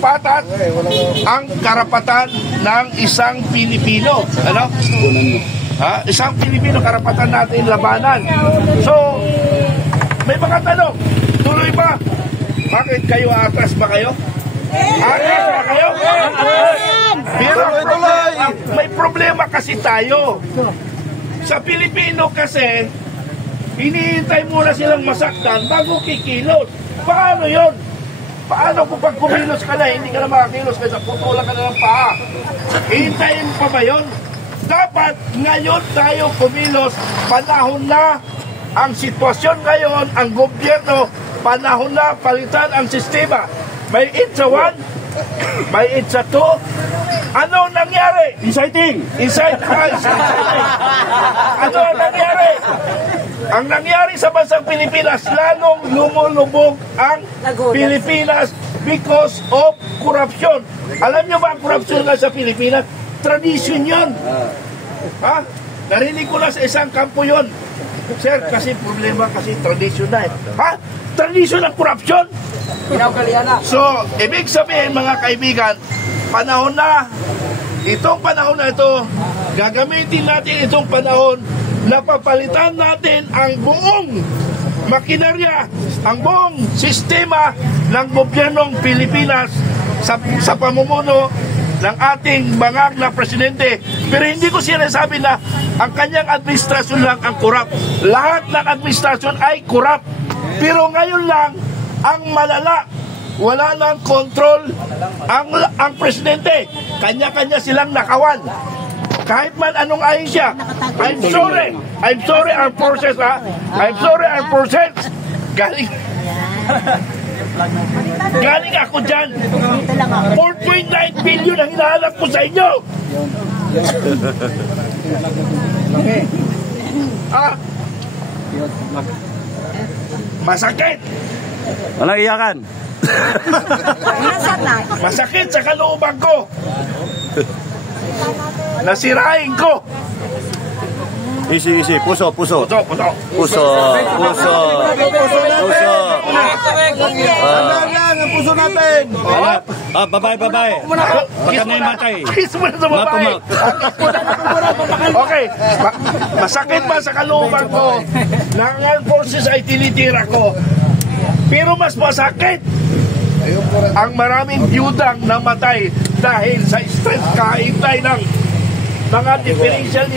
patat ang karapatan ng isang Pilipino. Ano? Ha? Isang Pilipino, karapatan natin labanan. So, may mga tanong. Tuloy ba? Bakit kayo atras ba kayo? Atras ba kayo? Pero may problema kasi tayo. Sa Pilipino kasi, hinihintay muna silang masaktan bago kikilos. Paano yun? Paano kung pag kumilos ka na, hindi ka na makakilos kasi putulan ka na ng paa? Hintayin pa ba yun? Dapat ngayon tayo kumilos. Panahon na ang sitwasyon ngayon, ang gobyerno, panahon na palitan ang sistema. May it's a one, may it's a two. Ano nangyari? Inciting! Ano ang nangyari? Ang nangyari sa bansang Pilipinas, lalong lumulubog ang Pilipinas because of corruption. Alam nyo ba ang corruption nga sa Pilipinas? Tradition yun. Ha? Narinig ko na sa isang kampo yun. Sir, kasi problema kasi tradition na eh. Ha? Tradition ng corruption? So, ibig sabihin mga kaibigan, panahon na, itong panahon na ito, gagamitin natin itong panahon na papalitan natin ang buong makinarya, ang buong sistema ng gobyernong Pilipinas sa pamumuno ng ating bangag na presidente. Pero hindi ko sinasabi na ang kanyang administrasyon lang ang korap. Lahat ng administrasyon ay korap. Pero ngayon lang, ang malala, wala lang control ang presidente. Kanya-kanya silang nakawan. Kahit man anong ahensya. I'm sorry armed forces ha. I'm sorry armed forces. Galing ako dyan. 4.9 billion ang hinahanap ko sa inyo. Masakit. Walang iyakan. Masakit sa kalooban ko. Nasirain ko. Easy. Puso. Puso. Ang puso natin. Babay. Baka na yung matay. Kiss mo na sa babae. Okay. Masakit ba sa kalooban ko na ang armed forces ay tinitira ko? Pero mas masakit ang maraming byudang namatay dahil sa stress kahintay ng mga diferensya nila.